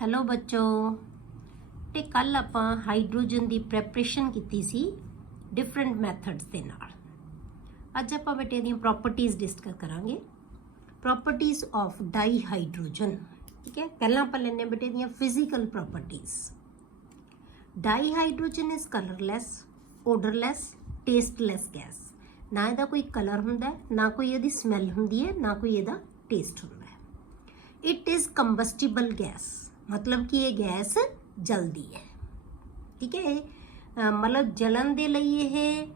Hello बच्चों ते कल आपां हाइड्रोजन की प्रैपरेशन की सी डिफरेंट मैथड्स दे नाल। अज आपां बेटे दी प्रॉपर्टीज़ डिस्कस करांगे। Properties of di hydrogen. ठीक है, पहला आपां लैने बेटे दी physical properties. Di hydrogen is colourless, odourless, tasteless gas. ना इहदा कोई कलर हुंदा है, ना कोई इहदी स्मैल हुंदी है, ना कोई इहदा टेस्ट हुंदा है। इट इज़ कंबस्टिबल गैस, मतलब कि ये गैस जलदी है। ठीक है, मतलब जलन दे लई ये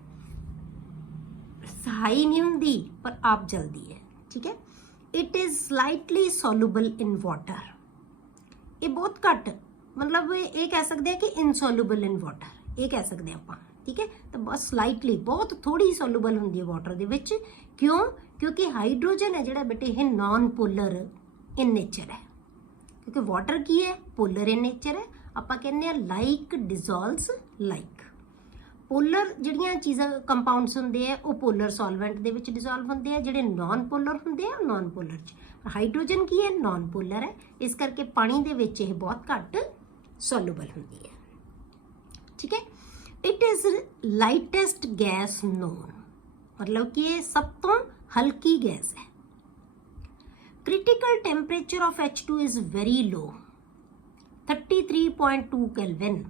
सहाई नहीं हुंदी पर आप जल्दी है। ठीक है, it is slightly soluble in water. ये बहुत घट, मतलब ये कह सकते हैं कि इनसॉल्यूबल इन वाटर, ये कह सकते हैं आप। ठीक है, तो बस स्लाइटली बहुत थोड़ी सॉल्यूबल होंगी है वाटर दे विच। क्यों? क्योंकि हाइड्रोजन है जिहड़ा बेटे ये नॉन पोलर इन नेचर है। क्योंकि वाटर की है, पोलर इन नेचर है। आपां कहने लाइक डिजोल्व्स लाइक। पोलर जिहड़ियां चीज़ां कंपाउंड्स हुंदे आ वो पोलर सॉल्वेंट दे विच डिजोल्व हुंदे आ, जिहड़े नॉन पोलर हुंदे आ नॉन पोलर च। हाइड्रोजन की है नॉन पोलर है, इस करके पानी दे विच ये बहुत घट सॉल्यूबल हुंदी है। ठीक है, it is lightest gas known, मतलब कि ये सब तो हल्की गैस है। Critical temperature of H2 is very low, 33.2 kelvin.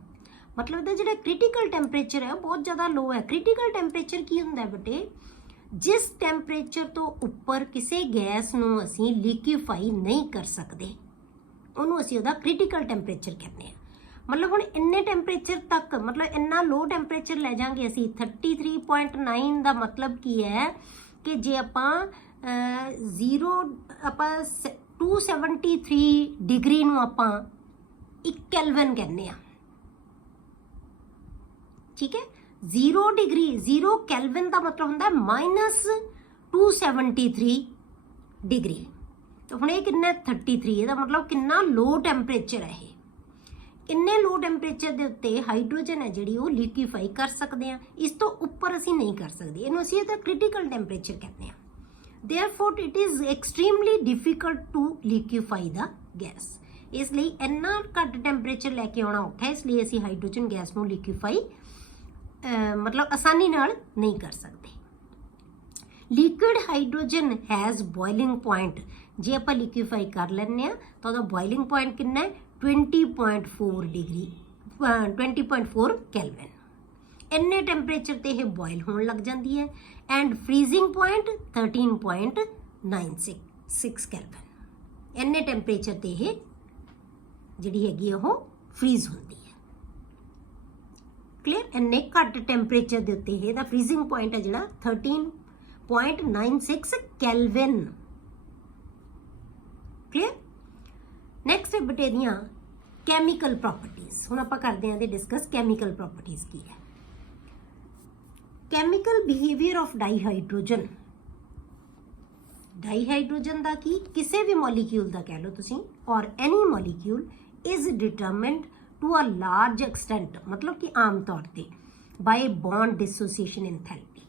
मतलब जो क्रिटिकल टेम्परेचर है बहुत ज़्यादा लो है। क्रिटिकल टेम्परेचर की होंदा है बेटे, जिस टेम्परेचर तो उपर किसी गैस नूं असीं लिक्विफाई नहीं कर सकते, उन्होंने असीं उहदा क्रिटिकल टेम्परेचर कहते हैं। मतलब हुण इन्ने टेम्परेचर तक, मतलब इन्ना लो टेम्परेचर लै जांगे असीं 33.9 का मतलब की है कि जे आपां 273 डिग्री नूं आपां 1 केल्विन कहने आ। ठीक है, 0 डिग्री 0 केल्विन का मतलब होंदा -273 डिग्री। तो हुण ये कितना 33, इसका मतलब कितना लो टेम्परेचर है ये। इन्ने लो टेम्परेचर के उत्ते हाइड्रोजन है जिहड़ी वो लिक्विफाई कर सकते हैं, इस तो उपर असीं नहीं कर सकते। इहनूं असीं इहदा क्रिटिकल टेम्परेचर कहते हैं। Therefore it is extremely difficult to liquefy the gas. इसलिए इन्ना घट टेम्परेचर लैके आना औखा है, इसलिए असीं हाइड्रोजन गैस नूं लिक्विफाई मतलब आसानी नाल नहीं कर सकते। Liquid hydrogen has boiling point. जे आपां लिक्विफाई कर लैंदे आ तो उहदा बॉइलिंग पॉइंट कितना है 20.4 डिग्री 20.4 केल्विन। इन्ने टेम्परेचर ते ये बॉयल होने लग जाती है। And freezing point 13.96 kelvin. इन्ने टेम्परेचर ते ये जिहड़ी हैगी वो फ्रीज होंदी है। क्लियर? इन्ने घट टेम्परेचर दे उत्ते इहदा फ्रीजिंग पॉइंट है जिहड़ा 13.96 केल्विन। क्लियर? नैक्सट बेटे दियां कैमिकल प्रॉपर्टीज़। हुण आपां करदे हां डिस्कस कैमिकल प्रॉपर्टीज़ की है। Chemical behaviour of dihydrogen. Dihydrogen का की किसी भी मॉलीक्यूल का कह लो तुसीं, और any molecule is determined to a large extent, मतलब कि आम तौर पर बाय बॉन्ड डिसोसीएशन एंथैल्पी।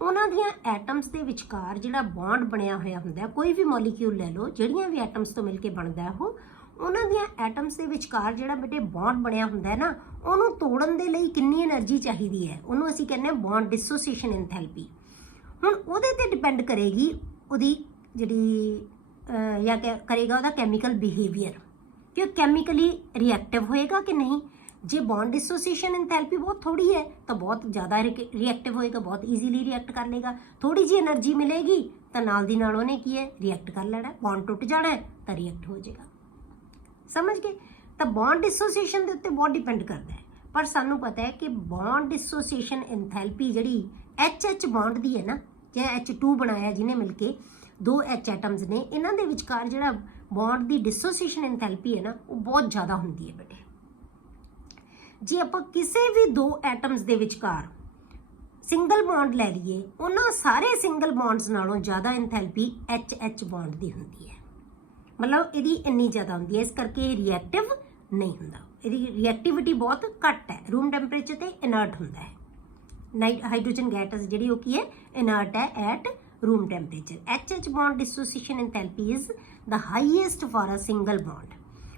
उन्हां दियां एटम्स के विचकार जिहड़ा बॉन्ड बनिया होया हुंदा, कोई भी मॉलीक्यूल ले लो, जिहड़ियां भी एटम्स तो मिलके बनता है वो, उन्हां दियां एटम्स के विचकार जिहड़ा बेटे बॉन्ड बनिया हुंदा है ना, उहनूं तोड़न दे लई कितनी एनर्जी चाहिदी है, उहनूं असीं कहने बॉन्ड डिसोसीएशन एंथैल्पी। हुण उहदे ते डिपेंड करेगी उहदी जिहड़ी या करेगा उहदा कैमिकल बिहेवियर, कि कैमिकली रिएक्टिव होएगा कि नहीं। जे बॉन्ड डिसोसीएशन एंथैल्पी बहुत थोड़ी है तो बहुत ज़्यादा रिएक्टिव होएगा, बहुत ईजीली रिएक्ट कर लेगा। थोड़ी जी एनर्जी मिलेगी तो नाल दी नाल उहने की है रिएक्ट कर लेना, बॉन्ड टुट जाना है तो रिएक्ट हो जाएगा। समझ गए? तो बॉन्ड डिसोसीएशन के उत्ते बहुत डिपेंड करता है। पर सानू पता है कि बॉन्ड डिसोसीएशन एंथैल्पी जिहड़ी H बॉन्ड दी है ना, जे H2 बनाया जिन्हें मिलके 2 H एटम्स ने, इन्हां दे विचकार जिहड़ा बॉन्ड दी डिसोसीएशन एंथैल्पी है ना, वो बहुत ज़्यादा हुंदी है बेटे। जे आपां किसी भी 2 एटम्स के विचकार सिंगल बॉन्ड लै लीए, उन्हां सारे सिंगल बॉन्ड्स नालों ज़्यादा एंथैल्पी H बॉन्ड की होंदी है। मतलब इहदी इन्नी ज़्यादा होंदी है, इस करके रिएक्टिव नहीं हुंदा। इहदी रिएक्टिविटी बहुत घट है, रूम टैंपरेचर ते इनर्ट हुंदा है। हाइड्रोजन गैस जिहड़ी वो की है इनर्ट है at room temperature. H bond dissociation enthalpy is the highest for a single bond.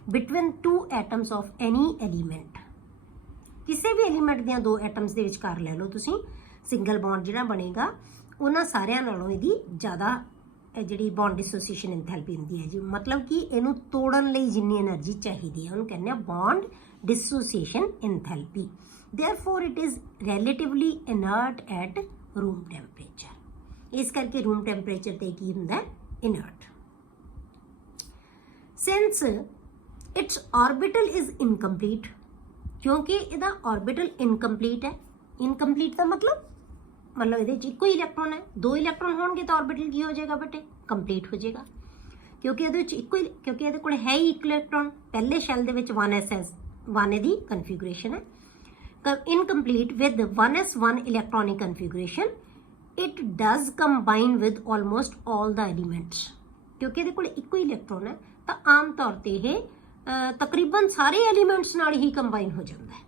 Between two atoms of any element. ਕਿਸੇ ਵੀ ਐਲੀਮੈਂਟ ਦੀਆਂ ਦੋ ਐਟਮਸ ਦੇ ਵਿਚਕਾਰ ਲੈ ਲਓ ਤੁਸੀਂ, ਸਿੰਗਲ ਬੌਂਡ ਜਿਹੜਾ ਬਣੇਗਾ ਉਹਨਾਂ ਸਾਰਿਆਂ ਨਾਲੋਂ ਇਹਦੀ ਜ਼ਿਆਦਾ ਜਿਹੜੀ ਬੌਂਡ ਡਿਸੋਸੀਏਸ਼ਨ ਐਂਥੈਲਪੀ ਹੁੰਦੀ ਹੈ ਜੀ। ਮਤਲਬ ਕਿ ਇਹਨੂੰ ਤੋੜਨ ਲਈ ਜਿੰਨੀ એનર્ਜੀ ਚਾਹੀਦੀ ਹੈ ਉਹਨੂੰ ਕਹਿੰਦੇ ਆ bond dissociation enthalpy. Therefore it is relatively inert at room temperature. ਇਸ ਕਰਕੇ ਰੂਮ ਟੈਂਪਰੇਚਰ ਤੇ ਕੀ ਹੁੰਦਾ ਹੈ? Inert. Since its orbital is incomplete, ਕਿਉਂਕਿ ਇਹਦਾ ਆਰਬਿਟਲ ਇਨਕੰਪਲੀਟ ਹੈ। ਇਨਕੰਪਲੀਟ ਦਾ ਮਤਲਬ ਇਹਦੇ 'ਚ ਇੱਕੋ ਹੀ ਇਲੈਕਟ੍ਰੋਨ ਹੈ। ਦੋ ਇਲੈਕਟ੍ਰੋਨ ਹੋਣਗੇ ਤਾਂ ਆਰਬਿਟਲ ਕੀ ਹੋ ਜਾਏਗਾ ਬੇਟੇ? ਕੰਪਲੀਟ ਹੋ ਜਾਏਗਾ, ਕਿਉਂਕਿ ਇਹਦੇ ਵਿੱਚ ਕਿਉਂਕਿ ਇਹਦੇ ਕੋਲ ਹੈ ਹੀ ਇੱਕ ਇਲੈਕਟ੍ਰੋਨ। ਪਹਿਲੇ ਸ਼ੈਲ ਦੇ ਵਿੱਚ 1s 1 ਦੀ ਕਨਫਿਗੂਰੇਸ਼ਨ ਹੈ। Incomplete with 1s1 electronic configuration it does combine with almost all the elements. ਕਿਉਂਕਿ ਇਹਦੇ ਕੋਲ ਇੱਕੋ ਹੀ ਇਲੈਕਟ੍ਰੋਨ ਹੈ ਤਾਂ ਆਮ ਤੌਰ ਤੇ ਇਹ ਤਕਰੀਬਨ ਸਾਰੇ ਐਲੀਮੈਂਟਸ ਨਾਲ ਹੀ ਕੰਬਾਈਨ ਹੋ ਜਾਂਦਾ ਹੈ।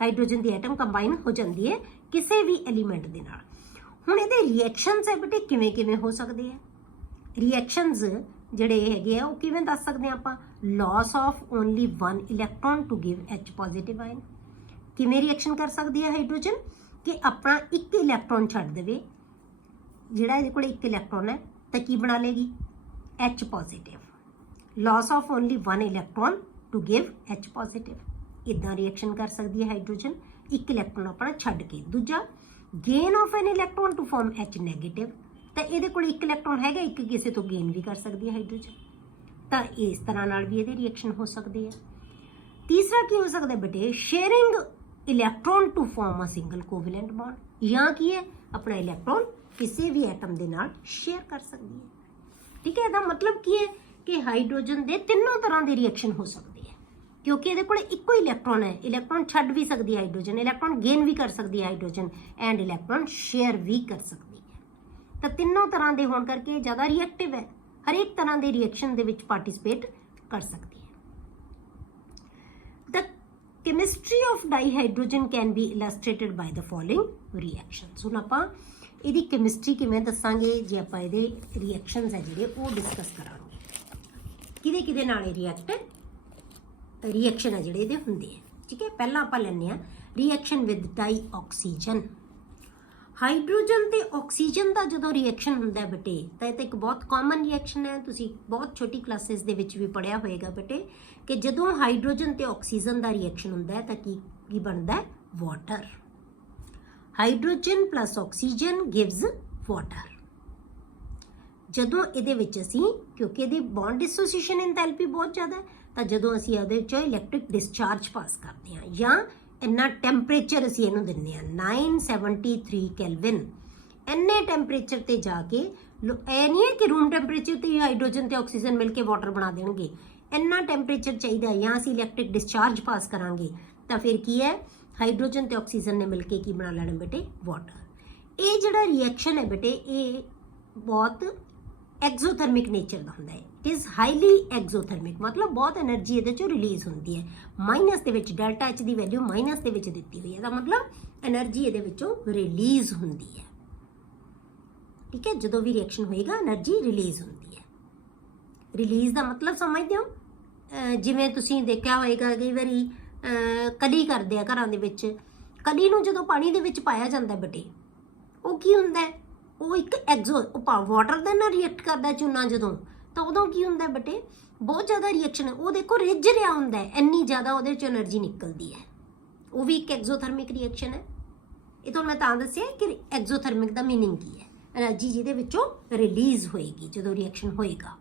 ਹਾਈਡਰੋਜਨ ਦੀ ਐਟਮ ਕੰਬਾਈਨ ਹੋ ਜਾਂਦੀ ਹੈ ਕਿਸੇ ਵੀ ਐਲੀਮੈਂਟ ਦੇ ਨਾਲ। ਹੁਣ ਇਹਦੇ ਰਿਐਕਸ਼ਨਸ ਹੈ ਬੇਟੇ ਕਿਵੇਂ ਕਿਵੇਂ ਹੋ ਸਕਦੇ ਆ? ਰਿਐਕਸ਼ਨਸ ਜਿਹੜੇ ਹੈਗੇ ਆ ਉਹ ਕਿਵੇਂ ਦੱਸ ਸਕਦੇ ਆ ਆਪਾਂ? Loss of only 1 electron to give H positive ion. ਕਿਵੇਂ ਰਿਐਕਸ਼ਨ ਕਰ ਸਕਦੀ ਹੈ ਹਾਈਡਰੋਜਨ? ਕਿ ਆਪਣਾ ਇੱਕ ਇਲੈਕਟ੍ਰੋਨ ਛੱਡ ਦੇਵੇ, ਜਿਹੜਾ ਇਹਦੇ ਕੋਲ ਇੱਕ ਇਲੈਕਟ੍ਰੋਨ ਹੈ ਤਾਂ ਕੀ ਬਣਾ ਲੇਗੀ? H positive. Loss of only 1 electron to give H positive. ਇਦਾਂ ਰਿਐਕਸ਼ਨ ਕਰ ਸਕਦੀ ਹੈ ਹਾਈਡਰੋਜਨ, ਇੱਕ ਇਲੈਕਟ੍ਰੋਨ ਆਪਣਾ ਛੱਡ ਕੇ। ਦੂਜਾ, gain of an electron to form H negative. ਤਾਂ ਇਹਦੇ ਕੋਲ ਇੱਕ ਇਲੈਕਟ੍ਰੋਨ ਹੈਗਾ, ਇੱਕ ਕਿਸੇ ਤੋਂ ਗੇਨ ਵੀ ਕਰ ਸਕਦੀ ਹੈ ਹਾਈਡਰੋਜਨ। ਤਾਂ ਇਸ ਤਰ੍ਹਾਂ ਨਾਲ ਵੀ ਇਹਦੇ ਰਿਐਕਸ਼ਨ ਹੋ ਸਕਦੇ ਆ। ਤੀਸਰਾ ਕੀ ਹੋ ਸਕਦਾ ਬੇਟੇ? Sharing electron to form a single covalent bond. ਜਾਂ ਕੀ ਹੈ? ਆਪਣਾ ਇਲੈਕਟ੍ਰੋਨ ਕਿਸੇ ਵੀ ਐਟਮ ਦੇ ਨਾਲ ਸ਼ੇਅਰ ਕਰ ਸਕਦੀ ਹੈ। ਠੀਕ ਹੈ, ਇਹਦਾ ਮਤਲਬ ਕੀ ਹੈ ਕਿ ਹਾਈਡਰੋਜਨ ਦੇ ਤਿੰਨੋਂ ਤਰ੍ਹਾਂ ਦੇ ਰਿਐਕਸ਼ਨ ਹੋ ਸਕਦੇ ਹੈ, ਕਿਉਂਕਿ ਇਹਦੇ ਕੋਲ ਇੱਕੋ ਇਲੈਕਟ੍ਰੋਨ ਹੈ। ਇਲੈਕਟ੍ਰੋਨ ਛੱਡ ਵੀ ਸਕਦੀ ਹੈ ਹਾਈਡਰੋਜਨ, ਇਲੈਕਟ੍ਰੋਨ ਗੇਨ ਵੀ ਕਰ ਸਕਦੀ ਹੈ ਹਾਈਡਰੋਜਨ, ਐਂਡ ਇਲੈਕਟ੍ਰੋਨ ਸ਼ੇਅਰ ਵੀ ਕਰ ਸਕਦੀ ਹੈ। ਤਾਂ ਤਿੰਨੋਂ ਤਰ੍ਹਾਂ ਦੇ ਹੋਣ ਕਰਕੇ ਜ਼ਿਆਦਾ ਰਿਐਕਟਿਵ ਹੈ, ਹਰੇਕ ਤਰ੍ਹਾਂ ਦੇ ਰਿਐਕਸ਼ਨ ਦੇ ਵਿੱਚ ਪਾਰਟਿਸਿਪੇਟ ਕਰ ਸਕਦੀ ਹੈ। The chemistry of dihydrogen can be illustrated by the following reactions। ਹੁਣ ਆਪਾਂ ਇਹਦੀ ਕੈਮਿਸਟਰੀ ਕਿਵੇਂ ਦੱਸਾਂਗੇ? ਜੇ ਆਪਾਂ ਇਹਦੇ ਰਿਐਕਸ਼ਨਸ ਹੈ ਜਿਹੜੇ ਉਹ ਡਿਸਕਸ ਕਰਾਂਗੇ, ਕਿਹਦੇ ਨਾਲ ਇਹ ਰਿਐਕਸ਼ਨ ਹੈ ਜਿਹੜੇ ਇਹਦੇ ਹੁੰਦੇ ਆ। ਠੀਕ ਹੈ, ਪਹਿਲਾਂ ਆਪਾਂ ਲੈਂਦੇ ਆ reaction with dioxygen. Hydrogen ਤੇ ਆਕਸੀਜਨ ਦਾ ਜਦੋਂ ਰਿਐਕਸ਼ਨ ਹੁੰਦਾ ਹੈ ਬੇਟੇ, ਤਾਂ ਇਹ ਤਾਂ ਇੱਕ ਬਹੁਤ ਕਾਮਨ ਰਿਐਕਸ਼ਨ ਹੈ। ਤੁਸੀਂ ਬਹੁਤ ਛੋਟੀ ਕਲਾਸਿਸ ਦੇ ਵਿੱਚ ਵੀ ਪੜ੍ਹਿਆ ਹੋਏਗਾ ਬੇਟੇ ਕਿ ਜਦੋਂ ਹਾਈਡਰੋਜਨ ਤੇ ਆਕਸੀਜਨ ਦਾ ਰਿਐਕਸ਼ਨ ਹੁੰਦਾ ਹੈ ਤਾਂ ਕੀ ਬਣਦਾ ਹੈ? Water. Hydrogen plus oxygen gives water. ਜਦੋਂ ਇਹਦੇ ਵਿੱਚ ਅਸੀਂ, ਕਿਉਂਕਿ ਇਹਦੀ ਬੌਂਡ ਡਿਸੋਸੀਏਸ਼ਨ ਐਂਥੈਲਪੀ ਬਹੁਤ ਜ਼ਿਆਦਾ ਹੈ, ਤਾਂ ਜਦੋਂ ਅਸੀਂ ਉਹਦੇ ਵਿੱਚੋਂ ਇਲੈਕਟ੍ਰਿਕ ਡਿਸਚਾਰਜ ਪਾਸ ਕਰਦੇ ਹਾਂ ਜਾਂ ਇੰਨਾ ਟੈਂਪਰੇਚਰ ਅਸੀਂ ਇਹਨੂੰ ਦਿੰਦੇ ਹਾਂ 973 ਕੈਲਵਿਨ, ਇੰਨੇ ਟੈਂਪਰੇਚਰ ਤੇ ਜਾ ਕੇ, ਇਹ ਨਹੀਂ ਹੈ ਕਿ ਰੂਮ ਟੈਂਪਰੇਚਰ ਤੇ ਹਾਈਡਰੋਜਨ ਤੇ ਆਕਸੀਜਨ ਮਿਲ ਕੇ ਵਾਟਰ ਬਣਾ ਦੇਣਗੇ। ਇੰਨਾ ਟੈਂਪਰੇਚਰ ਚਾਹੀਦਾ ਜਾਂ ਅਸੀਂ ਇਲੈਕਟ੍ਰਿਕ ਡਿਸਚਾਰਜ ਪਾਸ ਕਰਾਂਗੇ ਤਾਂ ਫਿਰ ਕੀ ਹੈ? ਹਾਈਡਰੋਜਨ ਤੇ ਆਕਸੀਜਨ ਨੇ ਮਿਲ ਕੇ ਕੀ ਬਣਾ ਲੈਣਾ ਬੇਟੇ? ਵਾਟਰ। ਇਹ ਜਿਹੜਾ ਰਿਐਕਸ਼ਨ ਹੈ ਬੇਟੇ ਇਹ ਬਹੁਤ ਐਗਜ਼ੋਥਰਮਿਕ ਨੇਚਰ ਦਾ ਹੁੰਦਾ ਹੈ। ਇਟ ਇਜ਼ ਹਾਈਲੀ ਐਗਜ਼ੋਥਰਮਿਕ, ਮਤਲਬ ਬਹੁਤ એનર્ਜੀ ਇਹਦੇ ਚੋਂ ਰਿਲੀਜ਼ ਹੁੰਦੀ ਹੈ। ਮਾਈਨਸ ਦੇ ਵਿੱਚ ਡੈਲਟਾ H ਦੀ ਵੈਲਿਊ ਮਾਈਨਸ ਦੇ ਵਿੱਚ ਦਿੱਤੀ ਹੋਈ ਹੈ, ਇਹਦਾ ਮਤਲਬ એનર્ਜੀ ਇਹਦੇ ਵਿੱਚੋਂ ਰਿਲੀਜ਼ ਹੁੰਦੀ ਹੈ। ਠੀਕ ਹੈ, ਜਦੋਂ ਵੀ ਰਿਐਕਸ਼ਨ ਹੋਏਗਾ એનર્ਜੀ ਰਿਲੀਜ਼ ਹੁੰਦੀ ਹੈ। ਰਿਲੀਜ਼ ਦਾ ਮਤਲਬ ਸਮਝਦੇ ਹੋ? ਜਿਵੇਂ ਤੁਸੀਂ ਦੇਖਿਆ ਹੋਏਗਾ ਕਈ ਵਾਰੀ ਕਲੀ ਕਰਦੇ ਆ ਘਰਾਂ ਦੇ ਵਿੱਚ, ਕਲੀ ਨੂੰ ਜਦੋਂ ਪਾਣੀ ਦੇ ਵਿੱਚ ਪਾਇਆ ਜਾਂਦਾ ਬੇਟੇ, ਉਹ ਕੀ ਹੁੰਦਾ ਹੈ? ਉਹ ਇੱਕ ਵਾਟਰ ਦੇ ਨਾਲ ਰਿਐਕਟ ਕਰਦਾ ਚੂਨਾ ਜਦੋਂ, ਤਾਂ ਉਦੋਂ ਕੀ ਹੁੰਦਾ ਬੇਟੇ? ਬਹੁਤ ਜ਼ਿਆਦਾ ਰਿਐਕਸ਼ਨ, ਉਹ ਦੇਖੋ ਰਿੱਝ ਰਿਹਾ ਹੁੰਦਾ ਹੈ, ਇੰਨੀ ਜ਼ਿਆਦਾ ਉਹਦੇ ਚ એનર્ਜੀ ਨਿਕਲਦੀ ਹੈ। ਉਹ ਵੀ ਇੱਕ ਐਗਜ਼ੋਥਰਮਿਕ ਰਿਐਕਸ਼ਨ ਹੈ। ਇਹ ਤੁਹਾਨੂੰ ਮੈਂ ਤਾਂ ਦੱਸਿਆ ਕਿ ਐਗਜ਼ੋਥਰਮਿਕ ਦਾ ਮੀਨਿੰਗ ਕੀ ਹੈ, એનર્ਜੀ ਜਿਹਦੇ ਵਿੱਚੋਂ ਰਿਲੀਜ਼ ਹੋਏਗੀ ਜਦੋਂ ਰਿਐਕਸ਼ਨ ਹੋਏਗਾ।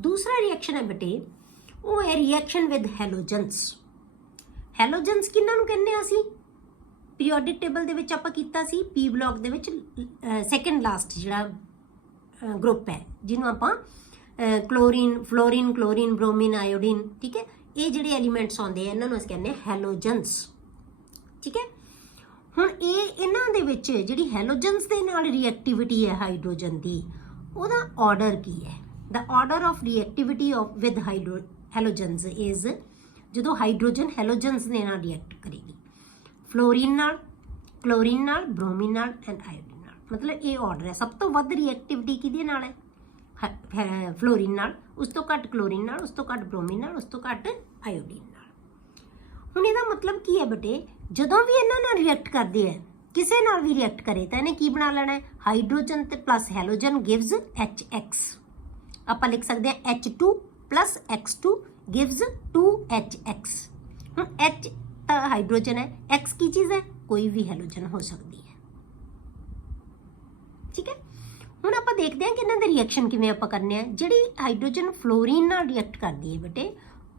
ਦੂਸਰਾ ਰਿਐਕਸ਼ਨ ਹੈ ਬੇਟੇ ਉਹ ਹੈ ਰਿਐਕਸ਼ਨ ਵਿਦ ਹੈਲੋਜਨਸ। ਹੈਲੋਜਨਸ ਕਿਹਨਾਂ ਨੂੰ ਕਹਿੰਦੇ ਆ ਅਸੀਂ? ਪੀਰੀਓਡਿਕ ਟੇਬਲ ਦੇ ਵਿੱਚ ਆਪਾਂ ਕੀਤਾ ਸੀ ਪੀ ਬਲੌਕ ਦੇ ਵਿੱਚ ਸੈਕੰਡ ਲਾਸਟ ਜਿਹੜਾ ਗਰੁੱਪ ਹੈ ਜਿਹਨੂੰ ਆਪਾਂ ਕਲੋਰੀਨ, ਫਲੋਰੀਨ, ਕਲੋਰੀਨ, ਬ੍ਰੋਮੀਨ, ਆਇਓਡੀਨ। ਠੀਕ ਹੈ, ਇਹ ਜਿਹੜੇ ਐਲੀਮੈਂਟਸ ਆਉਂਦੇ ਆ ਇਹਨਾਂ ਨੂੰ ਅਸੀਂ ਕਹਿੰਦੇ ਆ ਹੈਲੋਜਨਸ। ਠੀਕ ਹੈ, ਹੁਣ ਇਹਨਾਂ ਦੇ ਵਿੱਚ ਜਿਹੜੀ ਹੈਲੋਜਨਸ ਦੇ ਨਾਲ ਰਿਐਕਟੀਵਿਟੀ ਹੈ ਹਾਈਡਰੋਜਨ ਦੀ, ਉਹਦਾ ਆਰਡਰ ਕੀ ਹੈ? The order of reactivity with halogens is ਜਦੋਂ ਹਾਈਡਰੋਜਨ ਹੈਲੋਜਨਸ ਦੇ ਨਾਲ ਰਿਐਕਟ ਕਰੇਗੀ, ਫਲੋਰੀਨ ਨਾਲ, ਕਲੋਰੀਨ ਨਾਲ, ਬ੍ਰੋਮੀਨ ਨਾਲ ਐਂਡ ਆਇਓਡੀਨ ਨਾਲ। ਮਤਲਬ ਇਹ ਆਰਡਰ ਹੈ। ਸਭ ਤੋਂ ਵੱਧ ਰਿਐਕਟਿਵਿਟੀ ਕਿਹਦੇ ਨਾਲ ਹੈ? ਫਲੋਰੀਨ ਨਾਲ, ਉਸ ਤੋਂ ਘੱਟ ਕਲੋਰੀਨ ਨਾਲ, ਉਸ ਤੋਂ ਘੱਟ ਬ੍ਰੋਮੀਨ ਨਾਲ, ਉਸ ਤੋਂ ਘੱਟ ਆਇਓਡੀਨ ਨਾਲ। ਹੁਣ ਇਹਦਾ ਮਤਲਬ ਕੀ ਹੈ ਬੇਟੇ, ਜਦੋਂ ਵੀ ਇਹਨਾਂ ਨਾਲ ਰਿਐਕਟ ਕਰਦੇ ਆ, ਕਿਸੇ ਨਾਲ ਵੀ ਰਿਐਕਟ ਕਰੇ ਤਾਂ ਇਹਨੇ ਕੀ ਬਣਾ ਲੈਣਾ ਹੈ, ਹਾਈਡਰੋਜਨ ਤੇ ਪਲੱਸ ਹੈਲੋਜਨ ਗਿਵਸ HX। ਆਪਾਂ ਲਿਖ ਸਕਦੇ ਹਾਂ H2 plus X2 gives 2HX। ਹੁਣ H ਤਾਂ ਹਾਈਡਰੋਜਨ ਹੈ, X ਕੀ ਚੀਜ਼ ਹੈ, ਕੋਈ ਵੀ ਹੈਲੋਜਨ ਹੋ ਸਕਦੀ ਹੈ। ਠੀਕ ਹੈ, ਹੁਣ ਆਪਾਂ ਦੇਖਦੇ ਹਾਂ ਕਿ ਇਹਨਾਂ ਦੇ ਰਿਐਕਸ਼ਨ ਕਿਵੇਂ ਆਪਾਂ ਕਰਨੇ ਆ। ਜਿਹੜੀ ਹਾਈਡਰੋਜਨ ਫਲੋਰੀਨ ਨਾਲ ਰਿਐਕਟ ਕਰਦੀ ਹੈ ਬੇਟੇ,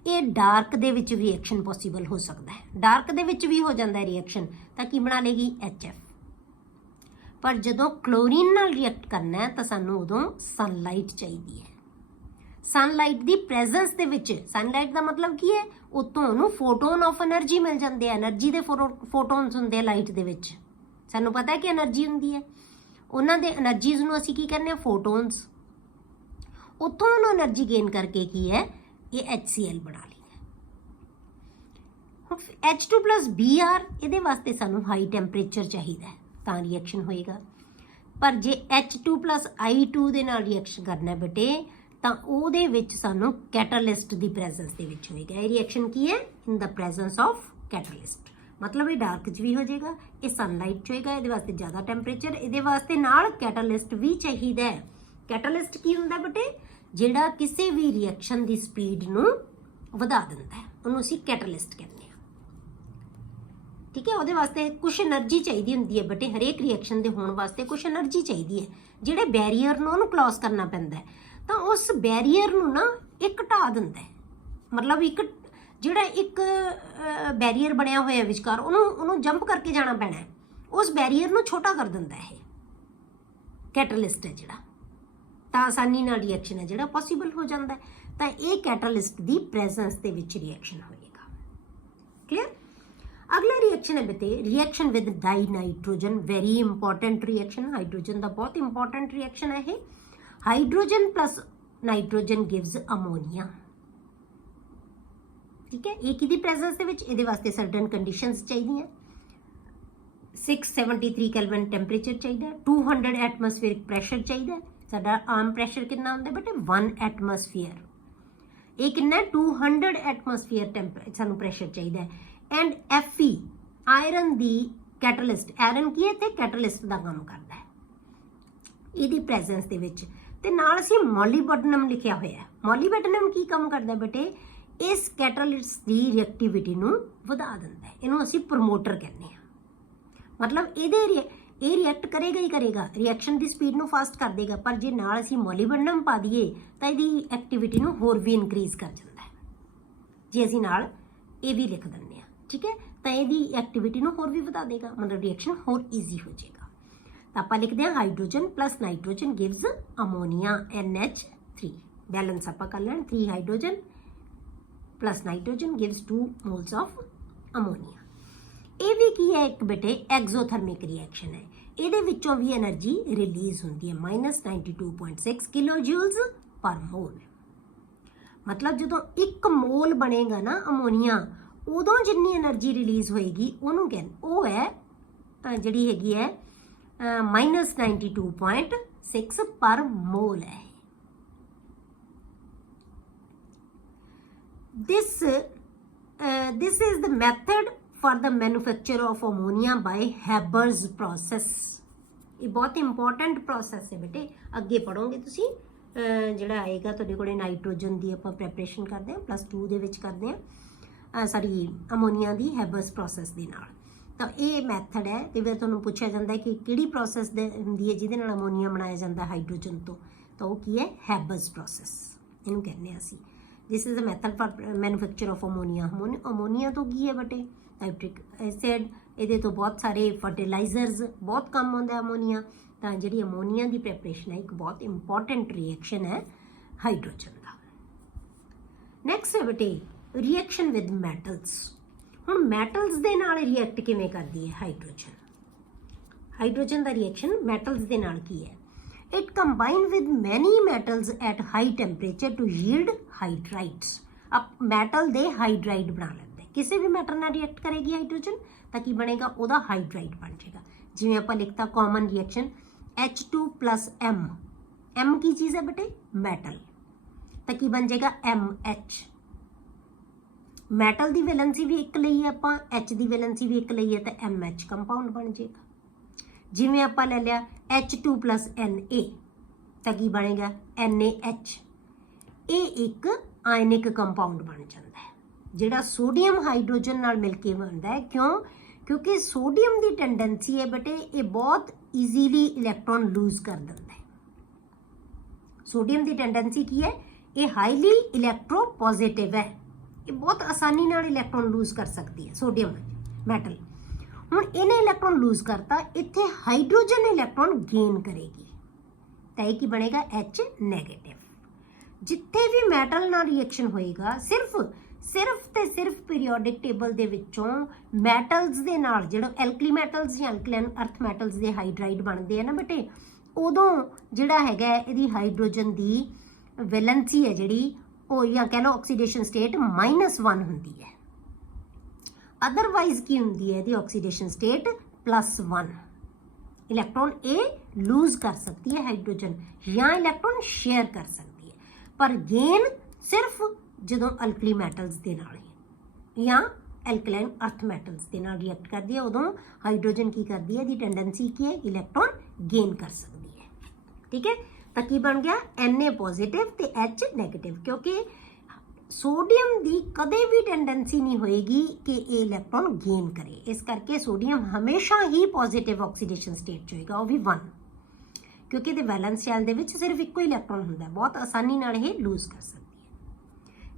ਇਹ ਡਾਰਕ ਦੇ ਵਿੱਚ ਵੀ ਰਿਐਕਸ਼ਨ ਪੋਸੀਬਲ ਹੋ ਸਕਦਾ ਹੈ। ਡਾਰਕ ਦੇ ਵਿੱਚ ਵੀ ਹੋ ਜਾਂਦਾ ਹੈ ਰਿਐਕਸ਼ਨ, ਤਾਂ ਕੀ ਬਣਾ ਲੇਗੀ HF। ਪਰ ਜਦੋਂ ਕਲੋਰੀਨ ਨਾਲ ਰਿਐਕਟ ਕਰਨਾ ਹੈ ਤਾਂ ਸਾਨੂੰ ਉਦੋਂ ਸਨਲਾਈਟ ਚਾਹੀਦੀ ਹੈ। ਸਨਲਾਈਟ ਦੀ ਪ੍ਰੈਜ਼ੈਂਸ ਦੇ ਵਿੱਚ, ਸਨਲਾਈਟ ਦਾ ਮਤਲਬ ਕੀ ਹੈ, ਉਤੋਂ ਉਹਨੂੰ ਫੋਟੋਨ ਆਫ એનર્ਜੀ ਮਿਲ ਜਾਂਦੇ ਆ। એનર્ਜੀ ਦੇ ਫੋਟੋਨਸ ਹੁੰਦੇ ਆ ਲਾਈਟ ਦੇ ਵਿੱਚ, ਸਾਨੂੰ ਪਤਾ ਹੈ ਕਿ એનર્ਜੀ ਹੁੰਦੀ ਹੈ। ਉਹਨਾਂ ਦੇ એનર્ਜੀਜ਼ ਨੂੰ ਅਸੀਂ ਕੀ ਕਹਿੰਦੇ ਆ, ਫੋਟੋਨਸ। ਉੱਥੋਂ ਉਹਨੂੰ એનર્ਜੀ ਗੇਨ ਕਰਕੇ ਕੀ ਹੈ, ਇਹ HCl ਬਣਾ ਲਈ ਹੈ। ਹੁਣ H2 plus Br, ਇਹਦੇ ਵਾਸਤੇ ਸਾਨੂੰ ਹਾਈ ਟੈਂਪਰੇਚਰ ਚਾਹੀਦਾ ਹੈ ਤਾਂ ਰਿਐਕਸ਼ਨ ਹੋਏਗਾ। ਪਰ ਜੇ H2 plus I2 ਦੇ ਨਾਲ ਰਿਐਕਸ਼ਨ ਕਰਨਾ ਬੇਟੇ, ਤਾਂ ਉਹਦੇ ਵਿੱਚ ਸਾਨੂੰ ਕੈਟਾਲਿਸਟ ਦੀ ਪ੍ਰੈਜ਼ੈਂਸ ਦੇ ਵਿੱਚ ਹੋਏਗਾ। ਇਹ ਰਿਐਕਸ਼ਨ ਕੀ ਹੈ, in the presence of catalyst. ਮਤਲਬ ਇਹ ਡਾਰਕ 'ਚ ਵੀ ਹੋ ਜਾਏਗਾ, ਇਹ ਸਨਲਾਈਟ 'ਚ ਹੋਏਗਾ। ਇਹਦੇ ਵਾਸਤੇ ਜ਼ਿਆਦਾ ਟੈਂਪਰੇਚਰ, ਇਹਦੇ ਵਾਸਤੇ ਨਾਲ ਕੈਟਾਲਿਸਟ ਵੀ ਚਾਹੀਦਾ ਹੈ। ਕੈਟਾਲਿਸਟ ਕੀ ਹੁੰਦਾ ਬੇਟੇ, ਜਿਹੜਾ ਕਿਸੇ ਵੀ ਰਿਐਕਸ਼ਨ ਦੀ ਸਪੀਡ ਨੂੰ ਵਧਾ ਦਿੰਦਾ ਹੈ, ਉਹਨੂੰ ਅਸੀਂ ਕੈਟਾਲਿਸਟ ਕਹਿੰਦੇ ਹਾਂ। ਠੀਕ ਹੈ, ਉਹਦੇ ਵਾਸਤੇ ਕੁਝ એનર્ਜੀ ਚਾਹੀਦੀ ਹੁੰਦੀ ਹੈ ਬੇਟੇ। ਹਰੇਕ ਰਿਐਕਸ਼ਨ ਦੇ ਹੋਣ ਵਾਸਤੇ ਕੁਝ એનર્ਜੀ ਚਾਹੀਦੀ ਹੈ। ਜਿਹੜੇ ਬੈਰੀਅਰ ਨੂੰ ਉਹਨੂੰ ਕ੍ਰੋਸ ਕਰਨਾ ਪੈਂਦਾ ਹੈ, ਤਾਂ ਉਸ ਬੈਰੀਅਰ ਨੂੰ ਨਾ ਇੱਕ ਢਾ ਦਿੰਦਾ ਹੈ। ਮਤਲਬ ਇੱਕ ਜਿਹੜਾ ਇੱਕ ਬੈਰੀਅਰ ਬਣਿਆ ਹੋਇਆ ਵਿਚਕਾਰ, ਉਹਨੂੰ ਜੰਪ ਕਰਕੇ ਜਾਣਾ ਪੈਣਾ ਹੈ। ਉਸ ਬੈਰੀਅਰ ਨੂੰ ਛੋਟਾ ਕਰ ਦਿੰਦਾ ਹੈ ਕੈਟਾਲਿਸਟ ਹੈ ਜਿਹੜਾ, ਤਾਂ ਆਸਾਨੀ ਨਾਲ ਰਿਐਕਸ਼ਨ ਹੈ ਜਿਹੜਾ ਪੋਸੀਬਲ ਹੋ ਜਾਂਦਾ ਹੈ। ਤਾਂ ਇਹ ਕੈਟਾਲਿਸਟ ਦੀ ਪ੍ਰੈਜ਼ੈਂਸ ਦੇ ਵਿੱਚ ਰਿਐਕਸ਼ਨ ਹੋਏਗਾ। ਕਲੀਅਰ। ਅਗਲਾ ਰਿਐਕਸ਼ਨ ਹੈ ਬੇਟੇ, reaction with di nitrogen. Very important reaction, hydrogen ਦਾ ਬਹੁਤ ਇੰਪੋਰਟੈਂਟ ਰਿਐਕਸ਼ਨ ਹੈ ਇਹ। Hydrogen plus nitrogen gives ammonia. ਠੀਕ ਹੈ, ਇਹ ਕਿਹਦੀ ਪ੍ਰੈਜ਼ੈਂਸ ਦੇ ਵਿੱਚ, ਇਹਦੇ ਵਾਸਤੇ ਸਰਟਨ ਕੰਡੀਸ਼ਨਸ ਚਾਹੀਦੀਆਂ। 673 ਕੈਲਵਿਨ ਟੈਂਪਰੇਚਰ ਚਾਹੀਦਾ, 200 ਐਟਮੋਸਫੇਰਿਕ ਪ੍ਰੈਸ਼ਰ ਚਾਹੀਦਾ। ਸਾਡਾ ਆਮ ਪ੍ਰੈਸ਼ਰ ਕਿੰਨਾ ਹੁੰਦਾ ਬੇਟੇ, 1 ਐਟਮੋਸਫੀਅਰ। ਇਹ ਕਿੰਨਾ, 200 ਐਟਮੋਸਫੀਅਰ ਸਾਨੂੰ ਪ੍ਰੈਸ਼ਰ ਚਾਹੀਦਾ ਹੈ। And Fe, iron the catalyst, iron ਕੀ ਹੈ ਤੇ ਕੈਟਾਲਿਸਟ ਦਾ ਕੰਮ ਕਰਦਾ ਹੈ ਇਹਦੀ ਪ੍ਰੈਜ਼ੈਂਸ ਦੇ ਵਿੱਚ। ਤੇ ਨਾਲ ਅਸੀਂ ਮੋਲੀਬਡਨਮ ਲਿਖਿਆ ਹੋਇਆ। ਮੋਲੀਬਡਨਮ ਕੀ ਕੰਮ ਕਰਦਾ ਬੇਟੇ, ਇਸ ਕੈਟਾਲਿਸਟ ਦੀ ਰਿਐਕਟਿਵਿਟੀ ਨੂੰ ਵਧਾ ਦਿੰਦਾ ਹੈ। ਇਹਨੂੰ ਅਸੀਂ ਪ੍ਰਮੋਟਰ ਕਹਿੰਦੇ ਹਾਂ। ਮਤਲਬ ਇਹ ਰਿਐਕਟ ਕਰੇਗਾ ਹੀ ਕਰੇਗਾ, ਰਿਐਕਸ਼ਨ ਦੀ ਸਪੀਡ ਨੂੰ ਫਾਸਟ ਕਰ ਦੇਗਾ। ਪਰ ਜੇ ਨਾਲ ਅਸੀਂ ਮੋਲੀਬਡਨਮ ਪਾ ਦਈਏ ਤਾਂ ਇਹਦੀ ਐਕਟੀਵਿਟੀ ਨੂੰ ਹੋਰ ਵੀ ਇਨਕਰੀਜ਼ ਕਰ ਜਾਂਦਾ ਹੈ। ਜੇ ਅਸੀਂ ਨਾਲ ਇਹ ਵੀ ਲਿਖ ਦਿੰਦੇ ਹਾਂ, ਠੀਕ ਹੈ, ਤਾਂ ਇਹਦੀ ਐਕਟੀਵਿਟੀ ਨੂੰ ਹੋਰ ਵੀ ਵਧਾ ਦੇਗਾ, ਮਤਲਬ ਰਿਐਕਸ਼ਨ ਹੋਰ ਈਜ਼ੀ ਹੋ ਜਾਏਗਾ। ਤਾਂ ਆਪਾਂ ਲਿਖਦੇ ਹਾਂ hydrogen plus nitrogen gives ammonia NH3। Balance ਆਪਾਂ ਕਰ ਲੈਣ, 3 hydrogen plus nitrogen gives 2 moles of ammonia. ਇਹ ਵੀ ਕੀ ਹੈ, ਇੱਕ ਬੇਟੇ ਐਗਜ਼ੋਥਰਮਿਕ ਰਿਐਕਸ਼ਨ ਹੈ। ਇਹਦੇ ਵਿੱਚੋਂ ਵੀ એનર્ਜੀ ਰਿਲੀਜ਼ ਹੁੰਦੀ ਹੈ, -92.6 ਕਿਲੋ ਜੂਲਸ ਪਰ ਮੋਲ। ਮਤਲਬ ਜਦੋਂ 1 ਮੋਲ ਬਣੇਗਾ ਨਾ ਅਮੋਨੀਆ, ਉਦੋਂ ਜਿੰਨੀ એનર્ਜੀ ਰਿਲੀਜ਼ ਹੋਏਗੀ ਉਹਨੂੰ ਕਹਿੰਦੇ, ਉਹ ਹੈ ਜਿਹੜੀ ਹੈਗੀ ਹੈ -92.6 ਪਰ ਮੋਲ ਹੈ। This is the method for the manufacture of ammonia by Haber's process। ਇਹ ਬਹੁਤ ਇੰਪੋਰਟੈਂਟ ਪ੍ਰੋਸੈਸ ਹੈ ਬੇਟੇ, ਅੱਗੇ ਪੜੋਗੇ ਤੁਸੀਂ। ਜਿਹੜਾ ਆਏਗਾ ਤੁਹਾਡੇ ਕੋਲੇ ਨਾਈਟ੍ਰੋਜਨ ਦੀ ਆਪਾਂ ਪ੍ਰੈਪਰੇਸ਼ਨ ਕਰਦੇ ਹਾਂ, +2 ਦੇ ਵਿੱਚ ਕਰਦੇ ਹਾਂ, ਅਮੋਨੀਆ ਦੀ ਹੈਬਰਸ ਪ੍ਰੋਸੈਸ ਦੇ ਨਾਲ। ਤਾਂ ਇਹ ਮੈਥਡ ਹੈ। ਤੇ ਫਿਰ ਤੁਹਾਨੂੰ ਪੁੱਛਿਆ ਜਾਂਦਾ ਹੈ ਕਿ ਕਿਹੜੀ ਪ੍ਰੋਸੈਸ ਹੁੰਦੀ ਹੈ ਜਿਹਦੇ ਨਾਲ ਅਮੋਨੀਆ ਬਣਾਇਆ ਜਾਂਦਾ ਹਾਈਡਰੋਜਨ ਤੋਂ, ਤਾਂ ਉਹ ਕੀ ਹੈ, ਹੈਬਰਸ ਪ੍ਰੋਸੈਸ ਇਹਨੂੰ ਕਹਿੰਦੇ ਹਾਂ ਅਸੀਂ। This is a method for manufacture of ammonia. Ammonia ਤੋਂ ਕੀ ਹੈ ਬੇਟੇ, ਨਾਈਟ੍ਰਿਕ ਐਸਿਡ, ਇਹਦੇ ਤੋਂ ਬਹੁਤ ਸਾਰੇ ਫਰਟੀਲਾਈਜ਼ਰਸ, ਬਹੁਤ ਕੰਮ ਆਉਂਦਾ ਅਮੋਨੀਆ। ਤਾਂ ਜਿਹੜੀ ਅਮੋਨੀਆ ਦੀ ਪ੍ਰੈਪਰੇਸ਼ਨ ਹੈ ਇੱਕ ਬਹੁਤ ਇੰਪੋਰਟੈਂਟ ਰਿਐਕਸ਼ਨ ਹੈ ਹਾਈਡਰੋਜਨ ਦਾ। ਨੈਕਸਟ ਹੈ ਬੇਟੇ ਰਿਐਕਸ਼ਨ ਵਿਦ ਮੈਟਲਸ। ਹੁਣ ਮੈਟਲਸ ਦੇ ਨਾਲ ਰਿਐਕਟ ਕਿਵੇਂ ਕਰਦੀ ਹੈ ਹਾਈਡਰੋਜਨ। ਹਾਈਡਰੋਜਨ ਦਾ ਰਿਐਕਸ਼ਨ ਮੈਟਲਸ ਦੇ ਨਾਲ ਕੀ ਹੈ, it combine with many metals at high temperature to yield hydrides. Metal ਦੇ ਹਾਈਡਰਾਈਡ ਬਣਾ ਲੈਂਦੇ। ਕਿਸੇ ਵੀ ਮੈਟਲ ਨਾਲ ਰਿਐਕਟ ਕਰੇਗੀ ਹਾਈਡਰੋਜਨ ਤਾਂ ਕੀ ਬਣੇਗਾ, ਉਹਦਾ ਹਾਈਡਰਾਈਡ ਬਣ ਜਾਏਗਾ। ਜਿਵੇਂ ਆਪਾਂ ਲਿਖਤਾ common reaction H2 plus M, M की चीज़ है बेटे? मैटल। तो की बन जाएगा MH। मैटल की वैलेंसी भी एक लईए आपां, H की वैलेंसी भी एक लईए तो MH कंपाउंड बन जाएगा। जिवें आपां ले लिया H2 + Na तो की बनेगा NaH। ये एक आयनिक कंपाउंड बन जाता है जिहड़ा सोडियम हाइड्रोजन नाल मिल के बनता है। क्यों? क्योंकि सोडियम की टेंडेंसी है बेटे ये बहुत ईजीली इलैक्ट्रॉन लूज कर देता है। सोडियम की टेंडेंसी की है? ये हाईली इलैक्ट्रो पॉजिटिव है, ये बहुत आसानी नाल इलैक्ट्रॉन लूज कर सकती है सोडियम मैटल। हुण इन्हें इलैक्ट्रॉन लूज करता, इत्थे हाइड्रोजन इलैक्ट्रॉन गेन करेगी तो ये की बनेगा H नैगेटिव। जिथे भी मैटल नाल रिएक्शन होएगा सिर्फ ते सिर्फ पीरियोडिक टेबल दे विचों मैटल्स दे नाल जिहड़े एल्कली मैटल्स या एल्कलाइन अर्थ मैटल्स दे हाइड्राइड बनते हैं ना बेटे, उदों जिहड़ा हैगा इहदी हाइड्रोजन दी वैलेंसी है जिहड़ी वो या कह लो ऑक्सीडेशन स्टेट -1 हुंदी है। अदरवाइज की हुंदी है इहदी ऑक्सीडेशन स्टेट +1। इलैक्ट्रॉन ए लूज कर सकती है हाइड्रोजन या इलैक्ट्रॉन शेयर कर सकती है, पर गेन सिर्फ जो अल्कली मैटल्स के नाल या एल्कलाइन अर्थ मैटल्स के नाल रिएक्ट करती है उदों हाइड्रोजन की करती है, टेंडेंसी की है इलैक्ट्रॉन गेन कर सकती है। ठीक है, तो की बन गया Na पॉजिटिव ते H नैगेटिव, क्योंकि सोडियम की कदे भी टेंडेंसी नहीं होएगी कि ये इलैक्ट्रॉन गेन करे, इस करके सोडियम हमेशा ही पॉजिटिव ऑक्सीडेशन स्टेट च होएगा, वो भी 1, क्योंकि वैलेंस शैल दे विच सिर्फ एको इलैक्ट्रॉन होंदा है, बहुत आसानी नाल ये लूज कर सकती है।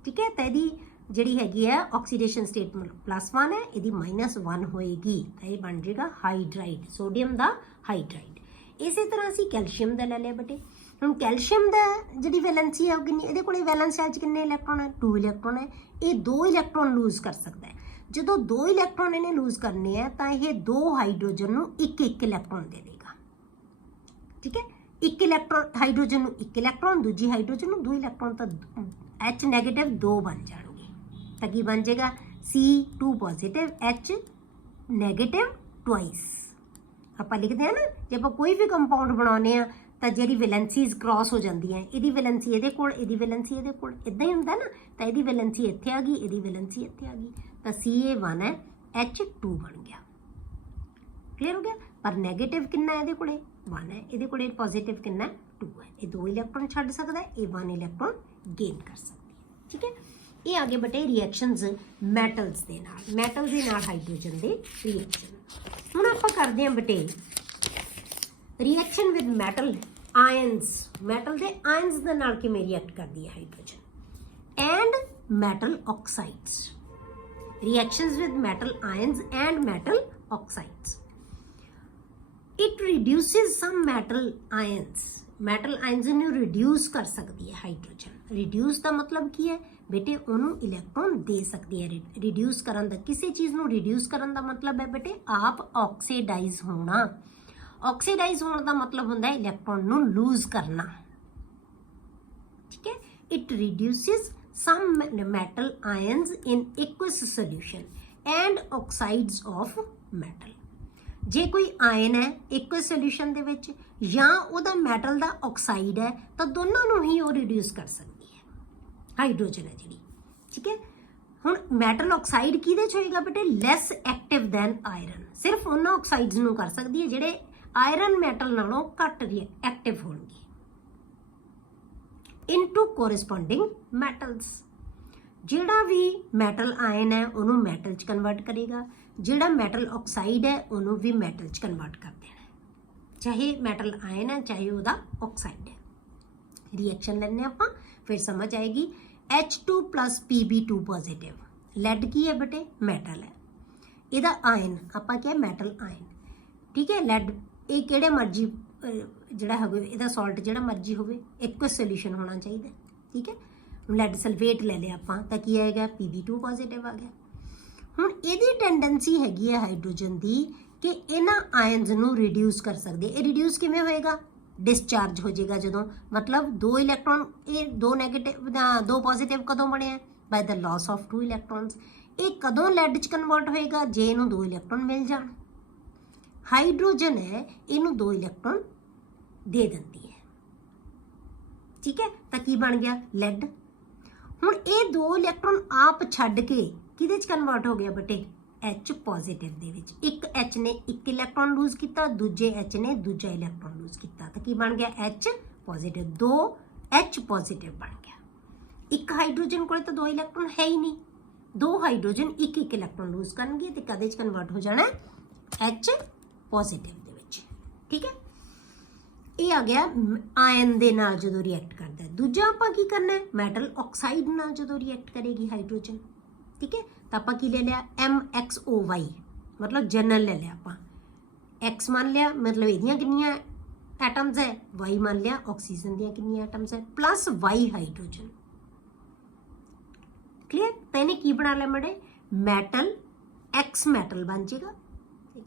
ठीक है, तो यदी जिहड़ी हैगी है ऑक्सीडेशन स्टेट +1 है, यदी -1 होएगी तो ये बन जाएगा हाइड्राइड, सोडियम का हाइड्राइड। इस तरह असीं कैल्शियम का ले लिया बेटे। हुण कैल्शियम का जिहड़ी वैलेंसी है कितनी, इहदे कोल वैलेंस शैल च कितने इलैक्ट्रॉन है? 2 इलैक्ट्रॉन है। ये 2 इलैक्ट्रॉन लूज कर सकता है। जो 2 इलैक्ट्रॉन इन्हें लूज करने हैं तो यह 2 हाइड्रोजन नूं एक इलैक्ट्रॉन दे देगा। ठीक है, एक इलैक्ट्रॉन हाइड्रोजन नूं 1 इलैक्ट्रॉन, दूजी हाइड्रोजन नूं 2 इलैक्ट्रॉन, तो H नैगेटिव 2 बन जाएंगे। तो की बन जाएगा C2 positive H negative twice. आप लिखते हैं ना जब आप कोई भी कंपाउंड बनाने तो जी वैलेंसीज क्रॉस हो जाती हैं, यदी वैलेंसी ये यदी वैलेंसी ये इदा ही होंगे ना, तो यदी वैलेंसी इतने आ गई, यदी वैलेंसी इतने आ गई, तो Ca1 है H2 बन गया। क्लीयर हो गया। पर नैगेटिव कितना है? ये 1 है, ये पॉजिटिव कितना 2 है। ये 2 इलैक्ट्रॉन छड्ड सकता है, ये 1 इलैक्ट्रॉन गेन कर सकती है। ठीक है, ये आगे बटे रिएक्शनस मैटल्स के नाल, मैटल के नाल हाइड्रोजन के रिएक्शन। हुण आपां करदे हां बटे reaction with metal ions, metal के आयन्स के नाल किवें रिएक्ट करती है hydrogen and metal oxides. Reactions with metal ions and metal oxides. It reduces some metal ions, metal ions नूं रिड्यूस कर सकती है हाइड्रोजन। रिड्यूस का मतलब की है बेटे? उन्होंने इलैक्ट्रॉन दे सकती है। रिड्यूस करन दा, किसी चीज़ नूं रिड्यूस करन दा मतलब है बेटे आप ऑक्सीडाइज होना। ऑक्सीडाइज होने का मतलब होता है इलैक्ट्रॉन नूं लूज करना। ठीक है, it reduces some metal ions in aqueous solution and oxides of metal. जे कोई आयन है एक्वस सोल्यूशन दे विच या उहदा मैटल का ऑक्साइड है तो दोनों नूं ही वो रिड्यूस कर सकती है हाइड्रोजन है जी। ठीक है, हुण मैटल ऑक्साइड किहदे च होएगा बेटे? Lace active then iron. सिर्फ उन्हां ऑक्साइड्स नूं कर सकती है जिहड़े आयरन मैटल नालों घट एक्टिव होणगे। इनटू कोरिस्पोंडिंग मैटल्स, जिहड़ा भी मैटल आयन है उन्होंने मैटल च कन्वर्ट करेगा, जिहड़ा मैटल ऑक्साइड है उन्होंने भी मैटल च कन्वर्ट कर देना है, चाहे मैटल आयन है चाहे वह ऑक्साइड है। रिएक्शन लेने आपां फिर समझ आएगी। H2 + Pb2 पॉजिटिव, लैड की है बेटे? मैटल है। इहदा आयन आपां क्या? Metal ion. ठीक है, लैड ये किहड़े मर्जी जिहड़ा होवे इहदा सॉल्ट जिहड़ा मर्जी होवे एक सोल्यूशन होना चाहिए। ठीक है, लैड सल्फेट ले लिया आपां तो की आएगा? Pb2 पॉजिटिव आ गया। हुण इहदी टेंडेंसी हैगी है हाइड्रोजन की कि इन्हां आयन्स नूं रिड्यूस कर सकदे। ये रिड्यूस किवें होएगा? डिस्चार्ज हो जाएगा जदों, मतलब 2 इलैक्ट्रॉन, ये 2 नैगेटिव 2 पॉजिटिव कदों बने हैं? By the loss of 2 इलैक्ट्रॉन्स। ये कदों लैड च कन्वर्ट होएगा? जे इनूं 2 इलैक्ट्रॉन मिल जाण। हाइड्रोजन है इनू 2 इलैक्ट्रॉन दे देती है। ठीक है, तो की बन गया लैड। हुण ये 2 इलैक्ट्रॉन आप छड्ड के किहदे च कन्वर्ट हो गया बेटे H पॉजिटिव दे विच। एक H ने एक इलैक्ट्रॉन लूज किया, दूजे H ने दूजा इलैक्ट्रॉन लूज किया, तो की बन गया H पॉजिटिव, 2 H पॉजिटिव बन गया। एक हाइड्रोजन को तो 2 इलैक्ट्रॉन है ही नहीं, 2 हाइड्रोजन एक एक इलैक्ट्रॉन लूज करनगे तो कदे च कन्वर्ट हो जाना H पॉजिटिव दे विच। ठीक है, ये आ गया आयन दे नाल जदों रिएक्ट करता है। दूजा आपां की करना है मैटल ऑक्साइड नाल जदों रिएक्ट करेगी हाइड्रोजन। ठीक है, तो आपां की ले लिया MXOY, मतलब जनरल ले लिया आपां। X मान लिया मतलब इहदियां कितनियां एटम्स है, Y मान लिया ऑक्सीजन दियां कितनियां एटम्स है, प्लस Y हाइड्रोजन। क्लियर, तो इन्हें की बना लिया बड़े मैटल X मैटल बन जाएगा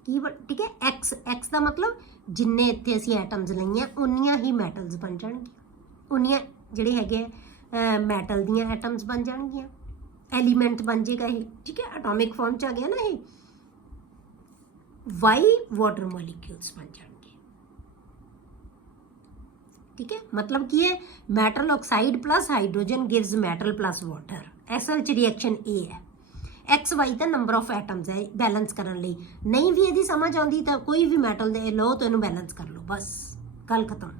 की। ठीक है, X का मतलब जिन्ने इत्थे असीं एटम्स लईआं उन्नियां ही मैटल्स बन जाणगियां, उन्नियां जिहड़े हैगे मैटल दियां एटम्स बन जाणगियां, एलीमेंट बन जाएगा ये। ठीक है, एटॉमिक फॉर्म च आ गया ना ये। वाई वाटर मॉलिक्यूल्स बन जाएंगे। ठीक है, मतलब की है metal oxide plus hydrogen gives metal plus water. असल च रिएक्शन ए है। XY का नंबर ऑफ एटम्स है बैलेंस करने लई, नहीं भी यदि समझ आती तो कोई भी मैटल दे लो तो इन्हू बैलेंस कर लो, बस गल खत्म।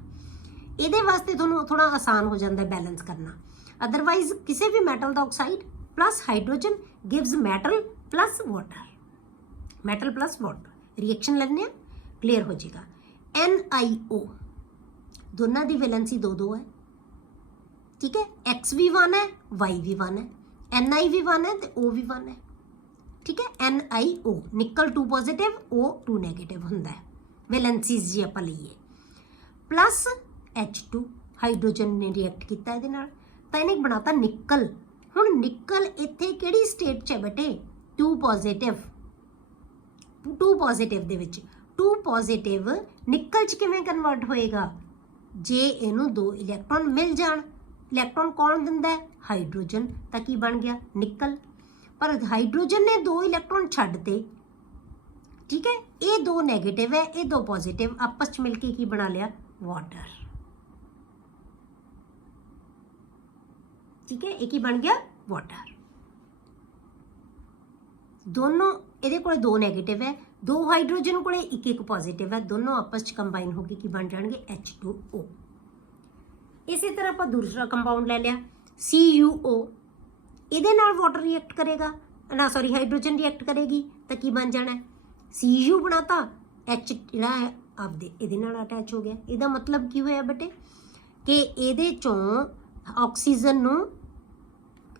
ये वास्ते थोड़ा थोड़ा आसान हो जाता है बैलेंस करना। अदरवाइज किसी भी मैटल का oxide plus hydrogen gives metal plus water, metal plus water reaction लेने क्लियर हो जाएगा। NiO दोनों की वैलेंसी 2-2 है। ठीक है, X भी 1 है, Y भी 1 है, Ni भी 1 है तो O भी 1 है। ठीक है, NiO निकल 2 पॉजिटिव O 2 नैगेटिव होंदा है वैलेंसीज जी आपां लईए, प्लस H2 हाइड्रोजन ने रिएक्ट किया इहदे नाल तां इहने बनाता निकल। हुण निकल इत्थे किहड़ी स्टेट च है बेटे 2 पॉजिटिव, 2 पॉजिटिव दे विच 2 पॉजिटिव निकल च किवें कन्वर्ट होएगा जे इहनू 2 इलैक्ट्रॉन मिल जाण। इलैक्ट्रॉन कौन दिंदा है हाइड्रोजन, तां की बन गया निकल। पर हाइड्रोजन ने 2 इलैक्ट्रॉन छड्डते। ठीक है, ये 2 नैगेटिव है, ये 2 पॉजिटिव आपस च मिलके की बना लिया वाटर। ठीक है, एक ही बन गया वाटर। दोनों ये को 2 नैगेटिव है, 2 हाइड्रोजन को एक पॉजिटिव है, दोनों आपस च कंबाइन होकर की बन जाएंगे H2O। इसी तरह आप दूसरा कंपाउंड ले लिया CuO, इहदे नाल वाटर रिएक्ट करेगा ना, सॉरी हाइड्रोजन रिएक्ट करेगी तो की बन जाना है Cu बनाता, H जिहड़ा है आपदे इहदे नाल अटैच हो गया। इहदा मतलब की होया बेटे कि इहदे चों ऑक्सीजन नू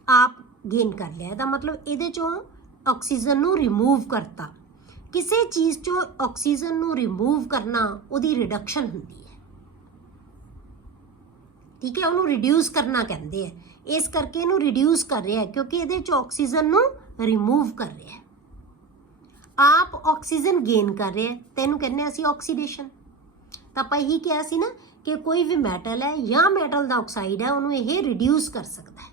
आप गेन कर लिया, इहदा मतलब इहदे चों ऑक्सीजन नू रिमूव करता। किसी चीज़ चों ऑक्सीजन नू रिमूव करना उहदी रिडक्शन हुंदी है। ठीक है, उन्होंने रिड्यूस करना कहते हैं, इस करके इन्हू रिड्यूस कर रहा है क्योंकि ये ऑक्सीजन नू रिमूव कर रहा है। आप ऑक्सीजन गेन कर रहे हैं तो इनू कहने असी ऑक्सीडेशन। तो आप यही कहा सी ना कि कोई भी मैटल है या मैटल का ऑक्साइड है उन्होंने ये रिड्यूस कर सकता है,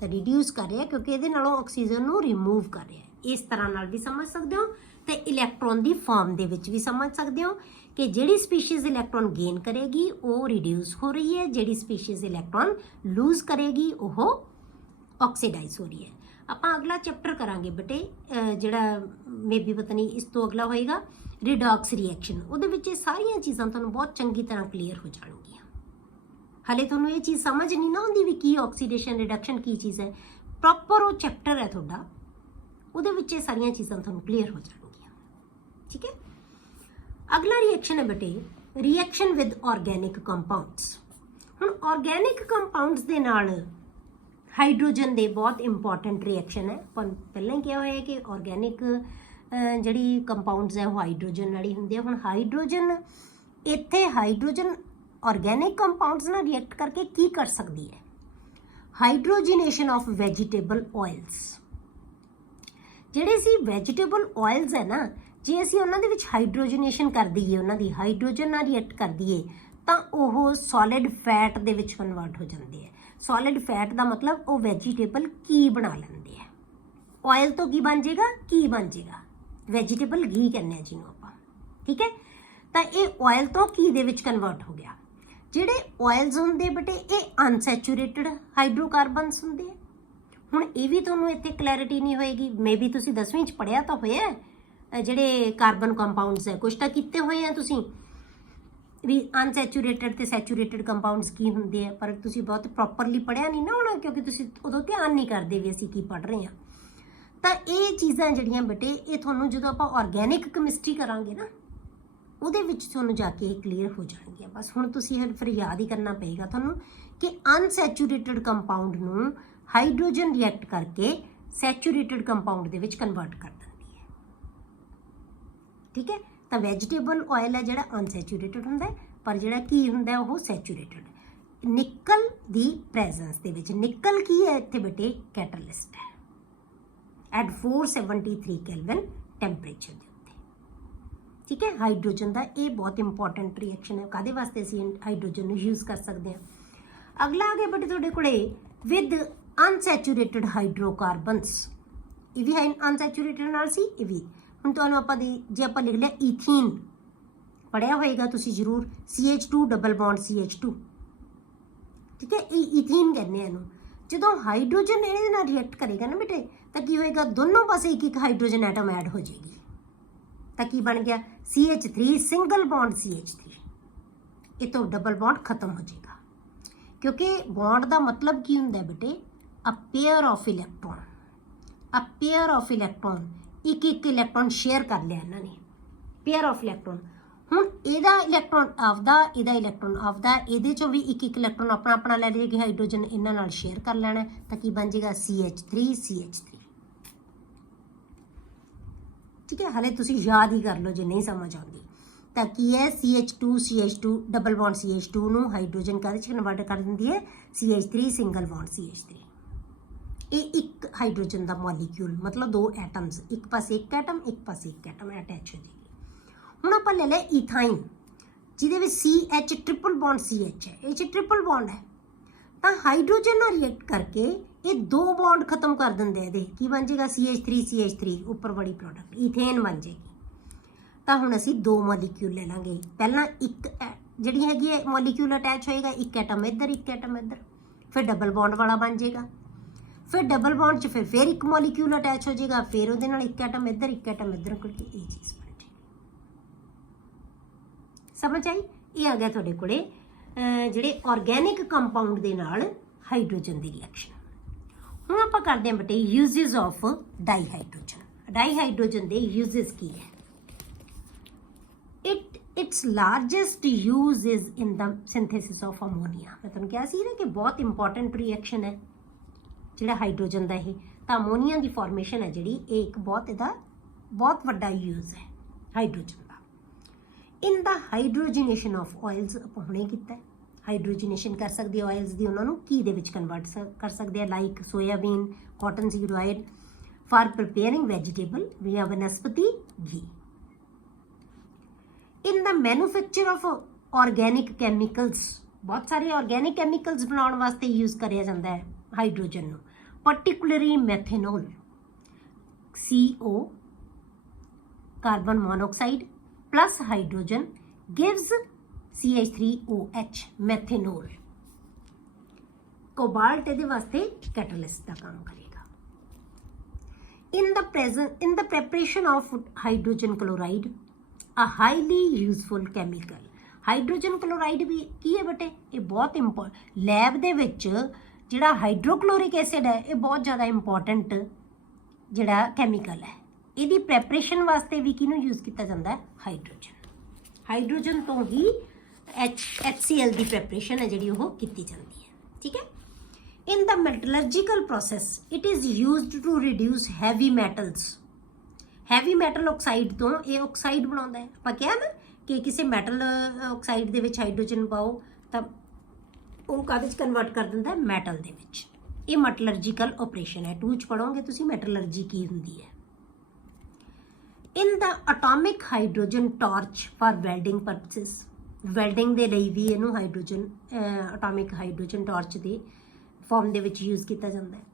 तो रिड्यूस कर रहा है क्योंकि ये ऑक्सीजन नू रिमूव कर रहा है। इस तरह नाल भी समझ सकते हो तो इलैक्ट्रॉन की फॉर्म दे विच भी समझ सकते हो कि जिहड़ी स्पीशीज़ इलैक्ट्रॉन गेन करेगी वो रिड्यूस हो रही है, जिहड़ी स्पीशीज़ इलैक्ट्रॉन लूज करेगी वो ऑक्सीडाइज हो रही है। आपां अगला चैप्टर करांगे बेटे जिहड़ा मे बी पता नहीं इस तो अगला होएगा रिडॉक्स रिएक्शन, उहदे विच सारियां चीज़ां तुहानूं बहुत चंगी तरह क्लीयर हो जाणगियां। हाले तुहानूं ये चीज़ समझ नहीं ना आउंदी भी की ऑक्सीडेशन रिडक्शन की चीज़ है, प्रॉपर वो चैप्टर है तुहाडा, उहदे विच सारियां चीज़ां तुहानूं क्लीयर हो जाणगियां। ठीक है, अगला रिएक्शन है बेटे रिएक्शन विद ऑर्गेनिक कंपाउंड्स। हुण ऑर्गेनिक कंपाउंड्स दे नाल हाइड्रोजन दे बहुत इंपॉर्टेंट रिएक्शन है। पर पहले ही क्या होया कि ऑर्गेनिक जिहड़ी कंपाउंड्स है वो हाइड्रोजन नाल ही हुंदे आ। हुण हाइड्रोजन इत्थे हाइड्रोजन ऑर्गेनिक कंपाउंड्स नाल रिएक्ट करके की कर सकदी है, हाइड्रोजिनेशन ऑफ वैजीटेबल ऑयल्स। जिहड़े सी वैजीटेबल ऑयल्स है ना, जे असीं उन्हां दे विच हाइड्रोजनेशन कर दईए, उन्हां दी हाइड्रोजन नाल रिएक्ट कर दईए तां ओह सॉलिड फैट दे विच कन्वर्ट हो जांदे है। सॉलिड फैट का मतलब वो वैजीटेबल घी बना लेंदे है। ऑयल तो की बन जाएगा, घी बन जाएगा, वैजीटेबल घी कहने जिन्हों आपां। ठीक है, तो ये ऑयल तो घी दे विच कन्वर्ट हो गया। ਜਿਹੜੇ ਆਇਲਸ ਹੁੰਦੇ ਬੇਟੇ ਇਹ ਅਨਸੈਚੂਰੇਟਡ ਹਾਈਡਰੋਕਾਰਬਨਸ ਹੁੰਦੇ ਆ। ਹੁਣ ਇਹ ਵੀ ਤੁਹਾਨੂੰ ਇੱਥੇ ਕਲੈਰਿਟੀ ਨਹੀਂ ਹੋਏਗੀ, ਮੇਬੀ ਤੁਸੀਂ 10ਵੀਂ 'ਚ ਪੜ੍ਹਿਆ ਤਾਂ ਹੋਇਆ ਜਿਹੜੇ ਕਾਰਬਨ ਕੰਪਾਊਂਡਸ ਹੈ, ਕੁਛ ਤਾਂ ਕੀਤੇ ਹੋਏ ਆ ਤੁਸੀਂ ਵੀ ਅਨਸੈਚੂਰੇਟਡ ਤੇ ਸੈਚੂਰੇਟਡ ਕੰਪਾਊਂਡਸ ਕੀ ਹੁੰਦੇ ਆ, ਪਰ ਤੁਸੀਂ ਬਹੁਤ ਪ੍ਰੋਪਰਲੀ ਪੜ੍ਹਿਆ ਨਹੀਂ ਨਾ ਹੋਣਾ, ਕਿਉਂਕਿ ਤੁਸੀਂ ਉਦੋਂ ਧਿਆਨ ਨਹੀਂ ਕਰਦੇ ਵੀ ਅਸੀਂ ਕੀ ਪੜ੍ਹ ਰਹੇ ਹਾਂ। ਤਾਂ ਇਹ ਚੀਜ਼ਾਂ ਜਿਹੜੀਆਂ ਬੇਟੇ ਇਹ ਤੁਹਾਨੂੰ ਜਦੋਂ ਆਪਾਂ ਆਰਗੈਨਿਕ ਕੈਮਿਸਟਰੀ ਕਰਾਂਗੇ ਨਾ ਉਹਦੇ ਵਿੱਚ ਤੁਹਾਨੂੰ ਜਾ ਕੇ ਇਹ ਕਲੀਅਰ ਹੋ ਜਾਣਗੀਆਂ। ਬਸ ਹੁਣ ਤੁਸੀਂ ਫਿਰ ਯਾਦ ਹੀ ਕਰਨਾ ਪਏਗਾ ਤੁਹਾਨੂੰ ਕਿ ਅਨਸੈਚੂਰੇਟਡ ਕੰਪਾਊਂਡ ਨੂੰ ਹਾਈਡਰੋਜਨ ਰਿਐਕਟ ਕਰਕੇ ਸੈਚੂਰੇਟਡ ਕੰਪਾਊਂਡ ਦੇ ਵਿੱਚ ਕਨਵਰਟ ਕਰ ਦਿੰਦੀ ਹੈ। ਠੀਕ ਹੈ, ਤਾਂ ਵੈਜੀਟੇਬਲ ਆਇਲ ਹੈ ਜਿਹੜਾ ਅਨਸੈਚੂਰੇਟਡ ਹੁੰਦਾ ਹੈ, ਪਰ ਜਿਹੜਾ ਕੀ ਹੁੰਦਾ ਉਹ ਸੈਚੂਰੇਟਡ। ਨਿਕਲ ਦੀ ਪ੍ਰੈਜ਼ੈਂਸ ਦੇ ਵਿੱਚ, ਨਿਕਲ ਕੀ ਹੈ ਇੱਥੇ ਬੇਟੇ ਕੈਟਾਲਿਸਟ ਹੈ ਐਟ 473 ਕੈਲਵਿਨ ਟੈਂਪਰੇਚਰ ਦੇ ਉੱਤੇ। ਠੀਕ ਹੈ, ਹਾਈਡਰੋਜਨ ਦਾ ਇਹ ਬਹੁਤ ਇੰਪੋਰਟੈਂਟ ਰਿਐਕਸ਼ਨ ਹੈ। ਕਾਹਦੇ ਵਾਸਤੇ ਅਸੀਂ ਹਾਈਡਰੋਜਨ ਨੂੰ ਯੂਜ਼ ਕਰ ਸਕਦੇ ਹਾਂ। ਅਗਲਾ ਆ ਗਿਆ ਬੇਟੇ ਤੁਹਾਡੇ ਕੋਲੇ ਵਿਦ ਅਨਸੈਚੂਰੇਟਡ ਹਾਈਡਰੋਕਾਰਬਨਸ। ਇਹ ਵੀ ਅਨਸੈਚੂਰੇਟਡ ਨਾਲ ਸੀ, ਇਹ ਵੀ। ਹੁਣ ਤੁਹਾਨੂੰ ਆਪਾਂ ਜੇ ਆਪਾਂ ਲਿਖ ਲਿਆ ਈਥੀਨ, ਪੜ੍ਹਿਆ ਹੋਏਗਾ ਤੁਸੀਂ ਜ਼ਰੂਰ, CH2 ਡਬਲ ਬੌਂਡ CH2। ਠੀਕ ਹੈ, ਇਹ ਈਥੀਨ ਕਹਿੰਦੇ ਆ ਇਹਨੂੰ। ਜਦੋਂ ਹਾਈਡਰੋਜਨ ਇਹਦੇ ਨਾਲ ਰਿਐਕਟ ਕਰੇਗਾ ਨਾ ਬੇਟੇ ਤਾਂ ਕੀ ਹੋਏਗਾ, ਦੋਨੋਂ ਪਾਸੇ ਇੱਕ ਇੱਕ ਹਾਈਡਰੋਜਨ ਐਟਮ ਐਡ ਹੋ ਜਾਏਗੀ। ਤਾਂ ਕੀ ਬਣ ਗਿਆ CH3 ਸਿੰਗਲ ਬੌਂਡ CH3। ਇਹ ਤੋਂ ਡਬਲ ਬੌਂਡ ਖਤਮ ਹੋ ਜਾਏਗਾ, ਕਿਉਂਕਿ ਬੌਂਡ ਦਾ ਮਤਲਬ ਕੀ ਹੁੰਦਾ ਬੇਟੇ, a pair of electron. A pair of electron, ਇੱਕ ਇੱਕ ਇਲੈਕਟ੍ਰੋਨ ਸ਼ੇਅਰ ਕਰ ਲਿਆ ਇਹਨਾਂ ਨੇ, ਪੇਅਰ ਆਫ ਇਲੈਕਟ੍ਰੋਨ। ਹੁਣ ਇਹਦਾ ਇਲੈਕਟ੍ਰੋਨ ਆਪਦਾ, ਇਹਦਾ ਇਲੈਕਟ੍ਰੋਨ ਆਪਦਾ, ਇਹਦੇ ਚੋਂ ਵੀ ਇੱਕ ਇੱਕ ਇਲੈਕਟ੍ਰੋਨ ਆਪਣਾ ਆਪਣਾ ਲੈ ਲਈਏ, ਹਾਈਡਰੋਜਨ ਇਹਨਾਂ ਨਾਲ ਸ਼ੇਅਰ ਕਰ ਲੈਣਾ, ਤਾਂ ਕੀ ਬਣ ਜਾਏਗਾ CH3 CH3। ਠੀਕ ਹੈ, ਹਾਲੇ ਤੁਸੀਂ ਯਾਦ ਹੀ ਕਰ ਲਓ ਜੇ ਨਹੀਂ ਸਮਝ ਆਉਂਦੀ ਤਾਂ ਕੀ ਹੈ, CH2 CH2 double bond CH2 ਨੂੰ ਹਾਈਡਰੋਜਨ ਕਾਹਦੇ 'ਚ ਕਨਵਰਟ ਕਰ ਦਿੰਦੀ ਹੈ, CH3 ਸਿੰਗਲ ਬੌਂਡ CH3। ਇਹ ਇੱਕ ਹਾਈਡਰੋਜਨ ਦਾ ਮੋਲੀਕਿਊਲ, ਮਤਲਬ ਦੋ ਐਟਮਸ, ਇੱਕ ਪਾਸੇ ਇੱਕ ਐਟਮ, ਇੱਕ ਪਾਸੇ ਇੱਕ ਐਟਮ ਅਟੈਚ ਹੋ ਜਾਏਗੀ। ਹੁਣ ਆਪਾਂ ਲੈ ਲਿਆ ਈਥਾਈਨ, ਜਿਹਦੇ ਵਿੱਚ CH ਟ੍ਰਿਪਲ ਬੌਂਡ CH ਹੈ, ਇਹ 'ਚ ਟ੍ਰਿਪਲ ਬੌਂਡ ਹੈ। ਤਾਂ ਹਾਈਡਰੋਜਨ ਨਾਲ ਰਿਐਕਟ ਕਰਕੇ ਇਹ ਦੋ ਬੌਂਡ ਖਤਮ ਕਰ ਦਿੰਦੇ ਆ, ਇਹਦੇ ਕੀ ਬਣ ਜਾਏਗਾ CH3 CH3, ਉੱਪਰ ਵਾਲੀ ਪ੍ਰੋਡਕਟ ਈਥੇਨ ਬਣ ਜਾਏਗੀ। ਤਾਂ ਹੁਣ ਅਸੀਂ ਦੋ ਮੋਲੀਕਿਊਲ ਲੈ ਲਾਂਗੇ। ਪਹਿਲਾਂ ਇੱਕ ਜਿਹੜੀ ਹੈਗੀ ਹੈ ਮੋਲੀਕਿਊਲ ਅਟੈਚ ਹੋਏਗਾ, ਇੱਕ ਐਟਮ ਇੱਧਰ ਇੱਕ ਐਟਮ ਇੱਧਰ, ਫਿਰ ਡਬਲ ਬੌਂਡ ਵਾਲਾ ਬਣ ਜਾਏਗਾ। ਫਿਰ ਡਬਲ ਬੌਂਡ 'ਚ ਫਿਰ ਇੱਕ ਮੋਲੀਕਿਊਲ ਅਟੈਚ ਹੋ ਜਾਏਗਾ, ਫਿਰ ਉਹਦੇ ਨਾਲ ਇੱਕ ਐਟਮ ਇੱਧਰ ਇੱਕ ਐਟਮ ਇੱਧਰ ਕਰਕੇ ਇਹ ਚੀਜ਼ ਬਣ ਜਾਏਗੀ। ਸਮਝ ਆਈ? ਇਹ ਆ ਗਿਆ ਤੁਹਾਡੇ ਕੋਲੇ ਜਿਹੜੇ ਆਰਗੈਨਿਕ ਕੰਪਾਊਂਡ ਦੇ ਨਾਲ ਹਾਈਡਰੋਜਨ ਦੀ ਰਿਐਕਸ਼ਨ। ਹੁਣ ਆਪਾਂ ਕਰਦੇ ਹਾਂ ਬੇਟੇ ਯੂਜ਼ਸ ਆਫ ਡਾਈਹਾਈਡਰੋਜਨ। ਡਾਈਹਾਈਡਰੋਜਨ ਦੇ ਯੂਜ਼ਸ ਕੀ ਹੈ? its largest use is in the synthesis of ammonia। ਮੈਂ ਤੁਹਾਨੂੰ ਕਿਹਾ ਸੀ ਨਾ ਕਿ ਬਹੁਤ ਇੰਪੋਰਟੈਂਟ ਰਿਐਕਸ਼ਨ ਹੈ ਜਿਹੜਾ ਹਾਈਡਰੋਜਨ ਦਾ ਇਹ। ਤਾਂ ਅਮੋਨੀਆ ਦੀ ਫਾਰਮੇਸ਼ਨ ਹੈ ਜਿਹੜੀ, ਇਹ ਇੱਕ ਇਹਦਾ ਬਹੁਤ ਵੱਡਾ ਯੂਜ਼ ਹੈ ਹਾਈਡਰੋਜਨ ਦਾ। In the hydrogenation of oils, ਆਪਾਂ ਹੁਣੇ ਕੀਤਾ, ਹਾਈਡਰੋਜਨੇਸ਼ਨ ਕਰ ਸਕਦੇ ਆਇਲਸ ਦੀ, ਉਹਨਾਂ ਨੂੰ ਕੀ ਦੇ ਵਿੱਚ ਕਨਵਰਟ ਕਰ ਸਕਦੇ ਆ, like soybean, cotton seed oil, for preparing vegetable ਜਾਂ vanaspati ghee. In the manufacture of organic chemicals, ਬਹੁਤ ਸਾਰੇ ਆਰਗੈਨਿਕ ਕੈਮੀਕਲਸ ਬਣਾਉਣ ਵਾਸਤੇ ਯੂਜ਼ ਕਰਿਆ ਜਾਂਦਾ ਹੈ ਹਾਈਡਰੋਜਨ ਨੂੰ, ਪਰਟੀਕੂਲਰਲੀ ਮੈਥੇਨੋਲ, CO carbon monoxide plus hydrogen gives CH3OH methanol। Cobalt ਇਹਦੇ ਵਾਸਤੇ ਕੈਟਾਲਿਸਟ ਦਾ ਕੰਮ ਕਰੇਗਾ। in the preparation of hydrogen chloride, a highly useful chemical। Hydrogen chloride ਵੀ ਕੀ ਹੈ ਬੇਟੇ, ਇਹ ਬਹੁਤ ਇੰਪੋਰਟੈਂਟ, ਲੈਬ ਦੇ ਵਿੱਚ ਜਿਹੜਾ ਹਾਈਡਰੋਕਲੋਰਿਕ ਐਸਿਡ ਹੈ ਇਹ ਬਹੁਤ ਜ਼ਿਆਦਾ ਇੰਪੋਰਟੈਂਟ ਜਿਹੜਾ ਕੈਮੀਕਲ ਹੈ। ਇਹਦੀ ਪ੍ਰੈਪਰੇਸ਼ਨ ਵਾਸਤੇ ਵੀ ਕਿਹਨੂੰ ਯੂਜ਼ ਕੀਤਾ ਜਾਂਦਾ ਹੈ, ਹਾਈਡਰੋਜਨ। ਹਾਈਡਰੋਜਨ ਤੋਂ ਹੀ HCl ਦੀ ਪ੍ਰੈਪਰੇਸ਼ਨ ਹੈ ਜਿਹੜੀ ਉਹ ਕੀਤੀ ਜਾਂਦੀ ਹੈ। ਠੀਕ ਹੈ, in the metallurgical process it is used to reduce heavy metals. Heavy metal oxide ਤੋਂ ਇਹ ਆਕਸਾਈਡ ਬਣਾਉਂਦਾ ਹੈ। ਆਪਾਂ ਕਿਹਾ ਨਾ ਕਿ ਕਿਸੇ ਮੈਟਲ ਆਕਸਾਈਡ ਦੇ ਵਿੱਚ ਹਾਈਡਰੋਜਨ ਪਾਓ ਤਾਂ ਉਹ ਕਾਹਦੇ 'ਚ ਕਨਵਰਟ ਕਰ ਦਿੰਦਾ ਹੈ, ਮੈਟਲ ਦੇ ਵਿੱਚ। ਇਹ ਮੈਟਲਰਜੀਕਲ ਆਪਰੇਸ਼ਨ ਹੈ, 2 'ਚ ਪੜ੍ਹੋਗੇ ਤੁਸੀਂ ਮੈਟਲਰਜੀ ਕੀ ਹੁੰਦੀ ਹੈ। in the atomic hydrogen torch for welding purposes, welding ਦੇ ਲਈ ਵੀ ਇਹਨੂੰ ਹਾਈਡਰੋਜਨ atomic hydrogen torch ਦੇ ਫਾਰਮ ਦੇ ਵਿੱਚ ਯੂਜ਼ ਕੀਤਾ ਜਾਂਦਾ ਹੈ।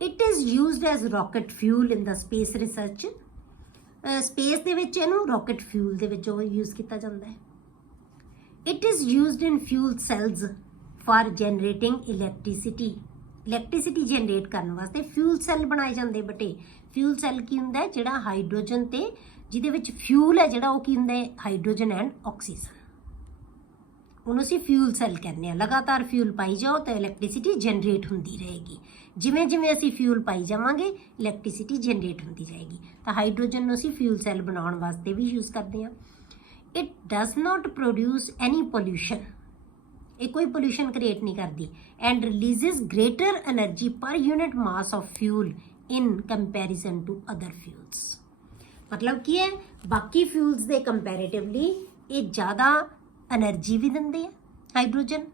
it is used as rocket fuel in the space research। Space ਦੇ ਵਿੱਚ ਇਹਨੂੰ rocket fuel ਦੇ ਵਿੱਚ ਉਹ ਯੂਜ਼ ਕੀਤਾ ਜਾਂਦਾ ਹੈ। It is used in fuel cells for generating electricity generate ਕਰਨ ਵਾਸਤੇ ਫਿਊਲ ਸੈੱਲ ਬਣਾਏ ਜਾਂਦੇ ਬੇਟੇ। ਫਿਊਲ ਸੈੱਲ ਕੀ ਹੁੰਦਾ ਹੈ? ਜਿਹੜਾ ਹਾਈਡਰੋਜਨ ਤੇ ਜਿਹਦੇ ਵਿੱਚ ਫਿਊਲ ਹੈ ਜਿਹੜਾ ਉਹ ਕੀ ਹੁੰਦਾ ਹੈ? Hydrogen and oxygen. ਉਹਨੂੰ ਅਸੀਂ ਫਿਊਲ ਸੈੱਲ ਕਹਿੰਦੇ ਹਾਂ। ਲਗਾਤਾਰ ਫਿਊਲ ਪਾਈ ਜਾਓ ਤਾਂ ਇਲੈਕਟ੍ਰਿਸਿਟੀ ਜਨਰੇਟ ਹੁੰਦੀ ਰਹੇਗੀ। ਜਿਵੇਂ ਜਿਵੇਂ ਅਸੀਂ ਫਿਊਲ ਪਾਈ ਜਾਵਾਂਗੇ ਇਲੈਕਟ੍ਰਿਸਿਟੀ ਜਨਰੇਟ ਹੁੰਦੀ ਜਾਏਗੀ। ਤਾਂ ਹਾਈਡਰੋਜਨ ਨੂੰ ਅਸੀਂ ਫਿਊਲ ਸੈੱਲ ਬਣਾਉਣ ਵਾਸਤੇ ਵੀ ਯੂਜ਼ ਕਰਦੇ ਹਾਂ। It does not produce any pollution, ਇਹ ਕੋਈ ਪੋਲਿਊਸ਼ਨ ਕ੍ਰੀਏਟ ਨਹੀਂ ਕਰਦੀ। And releases greater energy per unit mass of fuel in comparison to other fuels. ਮਤਲਬ ਕੀ ਹੈ? ਬਾਕੀ ਫਿਊਲਸ ਦੇ ਕੰਪੈਰੇਟਿਵਲੀ ਇਹ ਜ਼ਿਆਦਾ ਐਨਰਜੀ ਵੀ ਦਿੰਦੇ ਆ ਹਾਈਡਰੋਜਨ,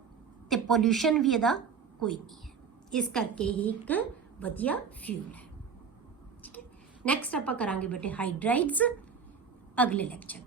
ਤੇ ਪੋਲਿਊਸ਼ਨ ਵੀ ਇਹਦਾ ਕੋਈ ਨਹੀਂ ਹੈ। ਇਸ ਕਰਕੇ ਇਹ ਇੱਕ ਵਧੀਆ ਫਿਊਲ ਹੈ। ਠੀਕ ਹੈ, ਨੈਕਸਟ ਆਪਾਂ ਕਰਾਂਗੇ ਬੇਟੇ ਹਾਈਡਰਾਈਡਸ ਅਗਲੇ ਲੈਕਚਰ।